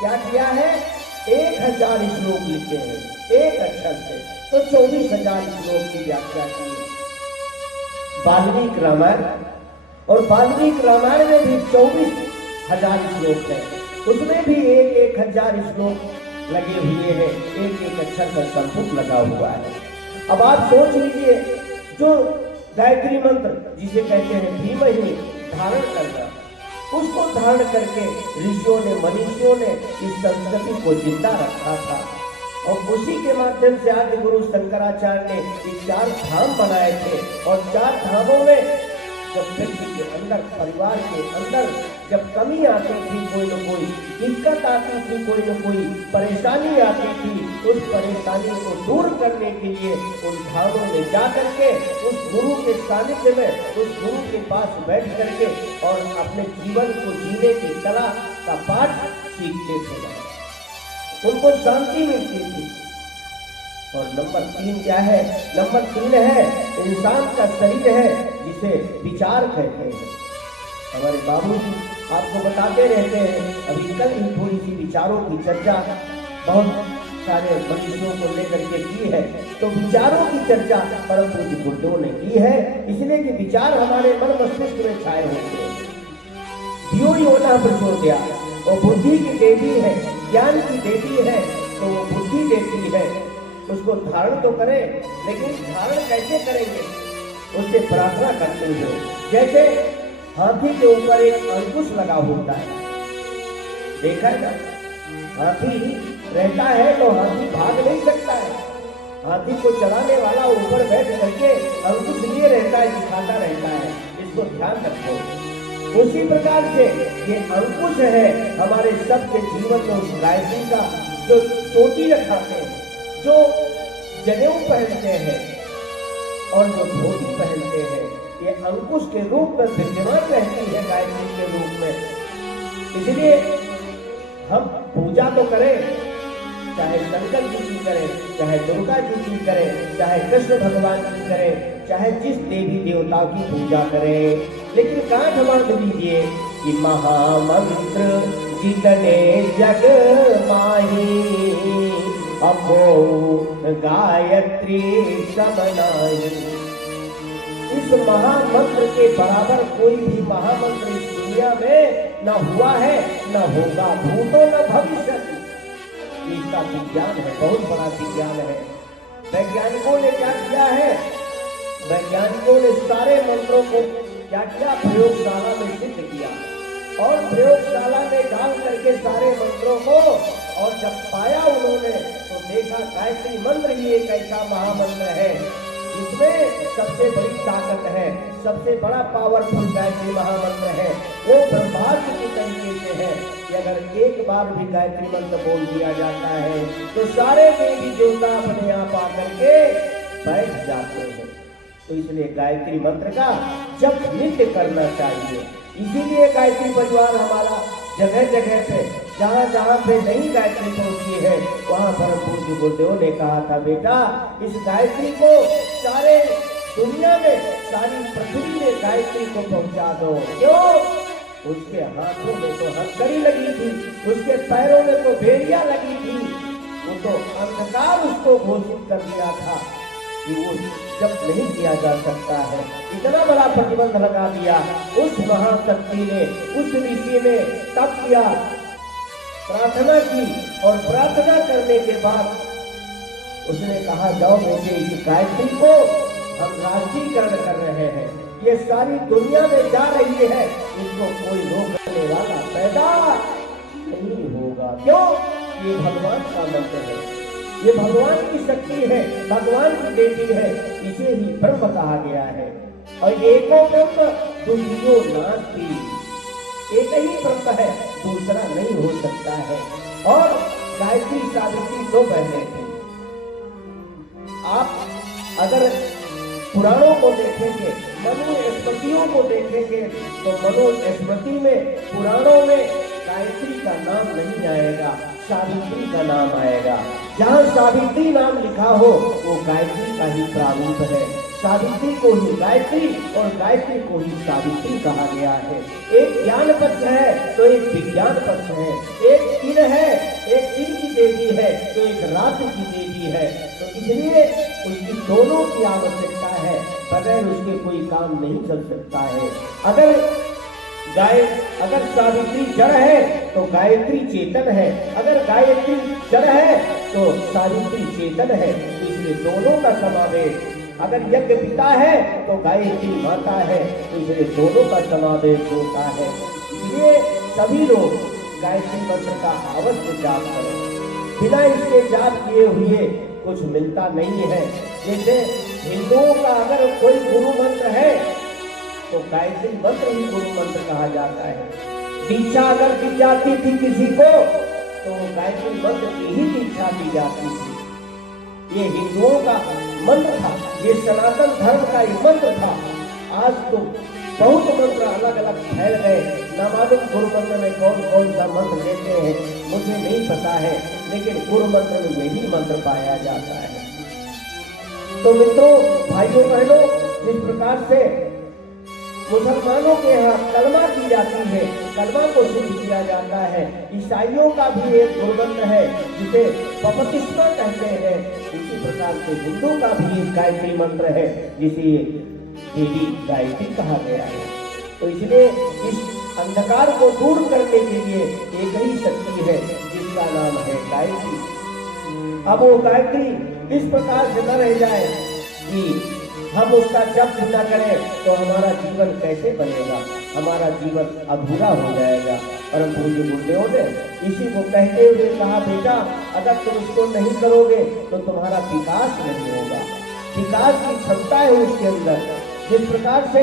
क्या किया है, 1000 श्लोक लिखे हैं एक अक्षर से, तो 24,000 श्लोक की व्याख्या की है वाल्मीकि रामायण। और वाल्मीकि रामायण में भी 24,000 श्लोक है, उसमें भी 1000 श्लोक लगे हुए हैं, एक अक्षर का संपुट लगा हुआ है। अब आप सोच लीजिए, जो गायत्री मंत्र जिसे कहते हैं धीमहि धारण करना, उसको धारण करके ऋषियों ने मनीषियों ने इस संस्कृति को जिंदा रखा था। और उसी के माध्यम से आदि गुरु शंकराचार्य ने ये 4 धाम बनाए थे। और 4 धामों में जब व्यक्ति के अंदर, परिवार के अंदर जब कमी आती थी, कोई न कोई दिक्कत आती थी, कोई न कोई परेशानी आती थी, उस परेशानी को दूर करने के लिए उन धामों में जा करके उस गुरु के सानिध्य में, उस गुरु के पास बैठ करके और अपने जीवन को जीने की कला का पाठ सीखते थे, उनको शांति मिलती थी। और नंबर 3 क्या है, नंबर 3 है इंसान का शरीर है जिसे विचार कहते हैं। हमारे बाबूजी आपको बताते रहते हैं, अभी कल ही थोड़ी सी विचारों की चर्चा बहुत सारे मनुष्यों को लेकर के की है। तो विचारों की चर्चा परम पूज्य गुरुदेव ने की है, इसलिए कि विचार हमारे मन मस्तिष्क में छाए होते हैं। धियो यो न प्रचोदयात्, वो बुद्धि की देवी है, ज्ञान की देवी है, तो वो बुद्धि देती है, उसको धारण तो करें, लेकिन धारण कैसे करेंगे, उससे प्रार्थना करते हुए। जैसे हाथी के ऊपर एक अंकुश लगा होता है, देखा है ना, हाथी रहता है तो हाथी भाग नहीं सकता है, हाथी को चलाने वाला ऊपर बैठ करके अंकुश लिए रहता है, सिखाता रहता है, इसको ध्यान रखो। उसी प्रकार से ये अंकुश है हमारे सबके जीवन में, उस गायत्री का जो चोटी रखाते हैं, जो जनेऊ पहनते हैं और जो धोती पहनते हैं, ये अंकुश के रूप में विद्यमान रहती है गायत्री के रूप में। इसलिए हम पूजा तो करें, चाहे शंकर जी की करें, चाहे दुर्गा जी की करें, चाहे कृष्ण भगवान की करें, चाहे जिस देवी देवता की पूजा करें, लेकिन गांठ बांध लीजिए कि महामंत्र जितने जग माही, अबो गायत्री समनाई। इस महामंत्र के बराबर कोई भी महामंत्र इस दुनिया में न हुआ है, न होगा, भूतो न भविष्य। इसका विज्ञान है, बहुत बड़ा विज्ञान है। वैज्ञानिकों ने क्या किया है, वैज्ञानिकों ने सारे मंत्रों को क्या किया, प्रयोगशाला में सिद्ध किया, और प्रयोगशाला में डाल करके सारे मंत्रों को, और जब पाया उन्होंने तो देखा गायत्री मंत्र ही एक ऐसा महामंत्र है जिसमें सबसे बड़ी ताकत है, सबसे बड़ा पावरफुल गायत्री महामंत्र है। वो ब्रह्मास्त्र की तरीके से है कि अगर एक बार भी गायत्री मंत्र बोल दिया जाता है तो सारे देवी देवता अपने आप आकर के बैठ जाते हैं। तो इसलिए गायत्री मंत्र का जप नित्य करना चाहिए। इसीलिए गायत्री परिवार हमारा जगह जगह पे, जहाँ जहाँ पे नई गायत्री पहुंची है, वहाँ परम पूज्य गुरुदेव ने कहा था, बेटा इस गायत्री को सारे दुनिया में, सारी पृथ्वी में गायत्री को पहुंचा दो। क्यों? उसके हाथों में तो हथकड़ी लगी थी, उसके पैरों में तो बेड़ियां लगी थी, वो तो अंधकार उसको घोषित कर दिया था कि वो जब नहीं किया जा सकता है। इतना बड़ा प्रतिबंध लगा दिया। उस महाशक्ति ने, उस ऋषि ने तप किया, प्रार्थना की, और प्रार्थना करने के बाद उसने कहा, जाओ बेटे इस गायत्री को हम राष्ट्रीयकरण कर रहे हैं, ये सारी दुनिया में जा रही है, इसको कोई रोकने वाला पैदा नहीं होगा। क्यों? ये भगवान का मंत्र है, ये भगवान की शक्ति है, भगवान की देवी है, इसे ही ब्रह्म कहा गया है। और एको ब्रह्म द्वितीयो नास्ति, एक ही ब्रह्म है, दूसरा नहीं हो सकता है। और गायत्री सावित्री 2 बहनें थी। आप अगर पुराणों को देखेंगे, मनु स्मृतियों को देखेंगे, तो मनु स्मृति में, पुराणों में गायत्री का नाम नहीं आएगा, सावित्री का नाम आएगा। जहाँ सावित्री नाम लिखा हो वो गायत्री का ही प्रारूप है। सावित्री को ही गायत्री और गायत्री को ही सावित्री कहा गया है। एक ज्ञान पक्ष है तो एक विज्ञान पक्ष है, एक इन है देवी है तो एक रात की देवी है, तो इसलिए उसकी दोनों की आवश्यकता है, बगैर उसके कोई काम नहीं चल सकता है। अगर सावित्री जड़ है तो गायत्री चेतन है, अगर गायत्री जड़ है तो सावित्री चेतन है, इसलिए दोनों का समावेश। अगर यज्ञ पिता है तो गायत्री माता है, तो इसलिए दोनों का समावेश होता है। इसलिए सभी लोग गायत्री मंत्र का अवश्य जाप करें। बिना इसके जाप किए हुए कुछ मिलता नहीं है। जैसे हिंदुओं का अगर कोई गुरु मंत्र है तो गायत्री मंत्र ही गुरु मंत्र कहा जाता है। दीक्षा अगर दी जाती थी किसी को तो गायत्री मंत्र की ही दीक्षा दी जाती थी। ये हिंदुओं का मंत्र था, ये सनातन धर्म का ही मंत्र था। आज तो बहुत मंत्र अलग अलग फैल गए, न मालूम गुरु मंत्र में कौन कौन सा मंत्र देते हैं मुझे नहीं पता है, लेकिन गुरु मंत्र में यही मंत्र पाया जाता है। तो मित्रों, भाइयों बहनों, जिस प्रकार से मुसलमानों के यहाँ कलमा की जाती है, कलमा को सिद्ध किया जाता है, ईसाइयों का भी एक गुरुमंत्र है जिसे बपतिस्मा कहते हैं, इसी प्रकार से हिंदू का भी एक गायत्री मंत्र है जिसे देवी गायत्री कहा गया है। तो इसलिए इस अंधकार को दूर करने के लिए एक ही शक्ति है जिसका नाम है गायत्री। अब वो गायत्री इस प्रकार से न रह जाए कि हम उसका जप न करें तो हमारा जीवन कैसे बनेगा, हमारा जीवन अधूरा हो जाएगा। परम पूज्य गुरुदेव ने इसी को कहते हुए कहा, बेटा अगर तुम इसको नहीं करोगे तो तुम्हारा विकास नहीं होगा। विकास की क्षमता है उसके अंदर। जिस प्रकार से